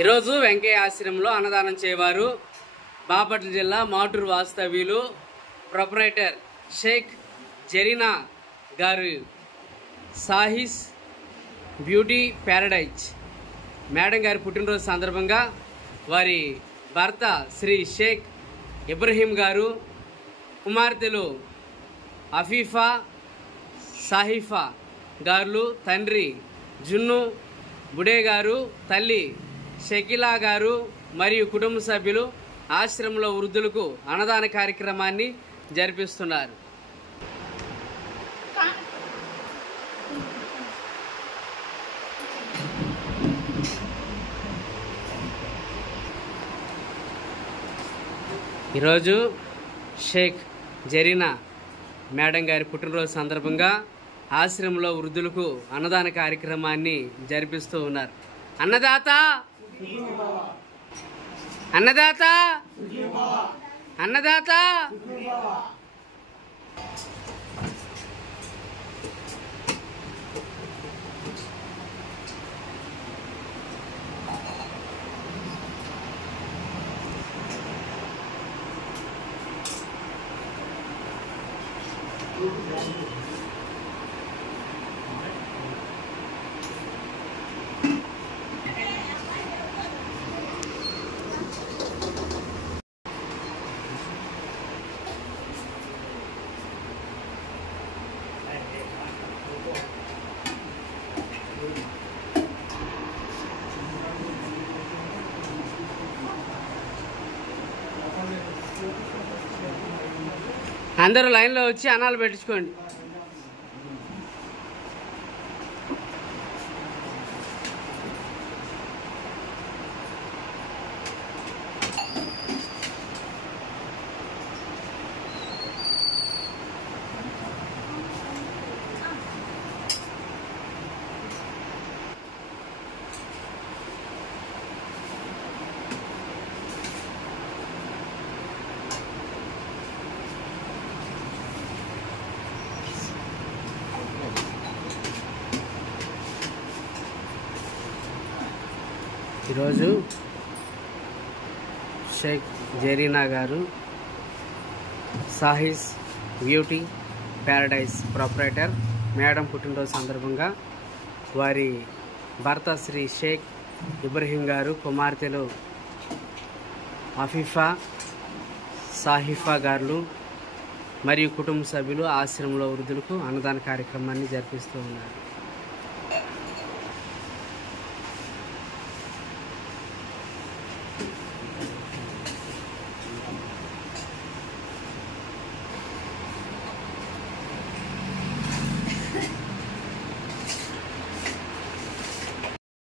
ఈరోజు వెంకయ్య ఆశ్రమంలో అన్నదానం చేయవారు బాపట్ల జిల్లా మాటూరు వాస్తవ్యులు ప్రొపరైటర్ షేక్ జరీనా గారు సాహిస్ బ్యూటీ ప్యారడైజ్ మేడం గారి పుట్టినరోజు సందర్భంగా వారి భర్త శ్రీ షేక్ ఇబ్రహీం గారు, కుమార్తెలు అఫీఫా, సాహిఫా గారు, తండ్రి జున్ను బుడే గారు, తల్లి షకీలా గారు మరియు కుటుంబ సభ్యులు ఆశ్రమంలో వృద్ధులకు అన్నదాన కార్యక్రమాన్ని జరిపిస్తున్నారు. ఈరోజు షేక్ జరీనా మేడం గారి పుట్టినరోజు సందర్భంగా ఆశ్రమంలో వృద్ధులకు అన్నదాన కార్యక్రమాన్ని జరిపిస్తూ ఉన్నారు. అన్నదాత అన్నదాత అన్నదాత అందరూ లైన్లో వచ్చి అన్నాలు పెట్టించుకోండి. ఈరోజు షేక్ జరీనా గారు సాహిస్ బ్యూటీ ప్యారడైజ్ ప్రొపరైటర్ మేడం పుట్టినరోజు సందర్భంగా వారి భర్త శ్రీ షేక్ ఇబ్రహీం గారు, కుమార్తెలు అఫీఫా, సాహిఫా గారు మరియు కుటుంబ సభ్యులు ఆశ్రమంలో వృద్ధులకు అన్నదాన కార్యక్రమాన్ని జరిపిస్తూ ఉన్నారు.